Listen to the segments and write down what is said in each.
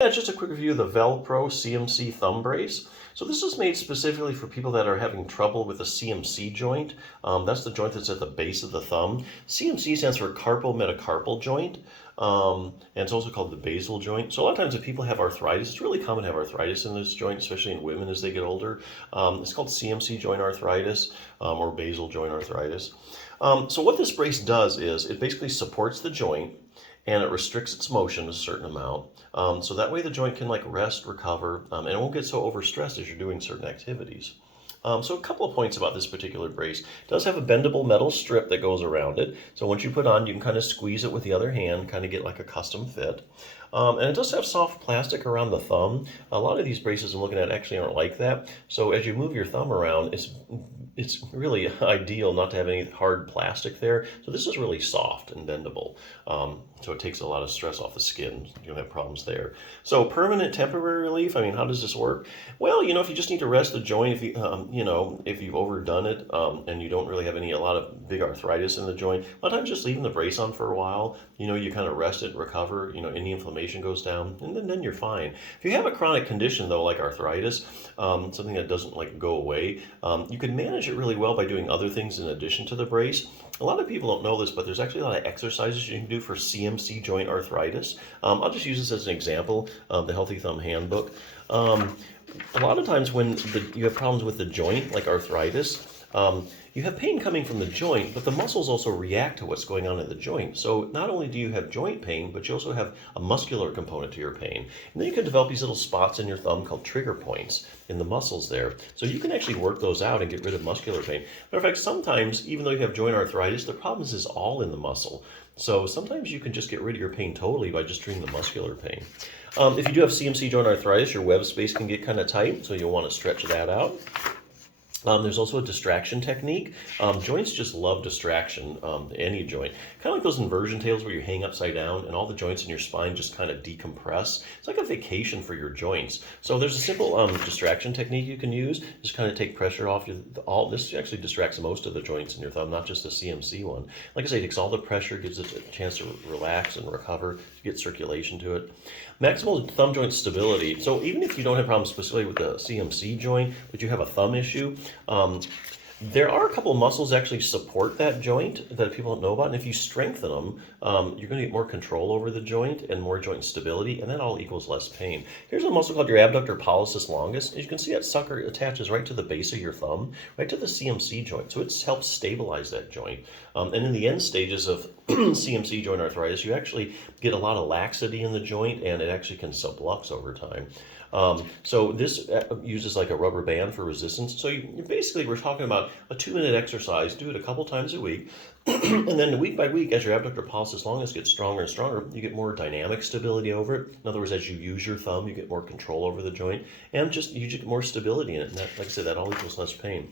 Yeah, just a quick review of the Velpro CMC thumb brace. So this is made specifically for people that are having trouble with the CMC joint. That's the joint that's at the base of the thumb. CMC stands for carpal metacarpal joint, and it's also called the basal joint. So a lot of times if people have arthritis, it's really common to have arthritis in this joint, especially in women as they get older. It's called CMC joint arthritis or basal joint arthritis. So what this brace does is it basically supports the joint and it restricts its motion a certain amount. So that way the joint can like rest, recover, and it won't get so overstressed as you're doing certain activities. So a couple of points about this particular brace. It does have a bendable metal strip that goes around it. So once you put on, you can kind of squeeze it with the other hand, kind of get like a custom fit. And it does have soft plastic around the thumb. A lot of these braces I'm looking at actually aren't like that. So as you move your thumb around, it's really ideal not to have any hard plastic there. So this is really soft and bendable. So it takes a lot of stress off the skin. You don't have problems there. So permanent temporary relief, I mean, how does this work? Well, if you just need to rest the joint, if you've overdone it and you don't really have a lot of big arthritis in the joint, a lot of times just leaving the brace on for a while, you kind of rest it, recover, any inflammation goes down, and then you're fine. If you have a chronic condition though, like arthritis, something that doesn't like go away, you can manage it really well by doing other things in addition to the brace. A lot of people don't know this, but there's actually a lot of exercises you can do for CMC joint arthritis. I'll just use this as an example of the Healthy Thumb Handbook. A lot of times when you have problems with the joint, like arthritis, you have pain coming from the joint, but the muscles also react to what's going on in the joint. So not only do you have joint pain, but you also have a muscular component to your pain. And then you can develop these little spots in your thumb called trigger points in the muscles there. So you can actually work those out and get rid of muscular pain. Matter of fact, sometimes, even though you have joint arthritis, the problem is all in the muscle. So sometimes you can just get rid of your pain totally by just treating the muscular pain. If you do have CMC joint arthritis, your web space can get kind of tight, so you'll want to stretch that out. There's also a distraction technique. Joints just love distraction, any joint. Kind of like those inversion tails where you hang upside down and all the joints in your spine just kind of decompress. It's like a vacation for your joints. So there's a simple distraction technique you can use. Just kind of take pressure off this actually distracts most of the joints in your thumb, not just the CMC one. Like I say, it takes all the pressure, gives it a chance to relax and recover, get circulation to it. Maximal thumb joint stability. So even if you don't have problems specifically with the CMC joint, but you have a thumb issue, there are a couple of muscles that actually support that joint that people don't know about. And if you strengthen them, you're going to get more control over the joint and more joint stability, and that all equals less pain. Here's a muscle called your abductor pollicis longus. As you can see, that sucker attaches right to the base of your thumb, right to the CMC joint. So it helps stabilize that joint. And in the end stages of CMC joint arthritis, you actually get a lot of laxity in the joint, and it actually can sublux over time. So this uses like a rubber band for resistance. So basically we're talking about a 2-minute exercise. Do it a couple times a week. And then week by week, as your abductor pollicis longus gets stronger and stronger, you get more dynamic stability over it. In other words, as you use your thumb, you get more control over the joint, and you get more stability in it. And that, like I said, that all equals less pain.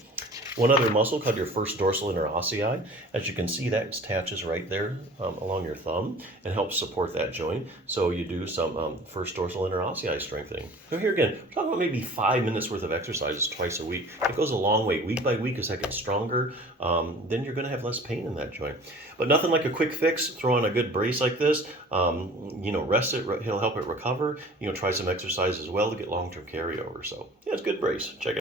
One other muscle called your first dorsal interossei. As you can see, that attaches right there along your thumb and helps support that joint. So you do some first dorsal interossei strengthening. So here again, we're talking about maybe 5 minutes worth of exercises twice a week. It goes a long way. Week by week, as that gets stronger, then you're going to have less pain in that joint. But nothing like a quick fix. Throw on a good brace like this. Rest it. It'll help it recover. Try some exercise as well to get long-term carryover. So yeah, it's a good brace. Check it out.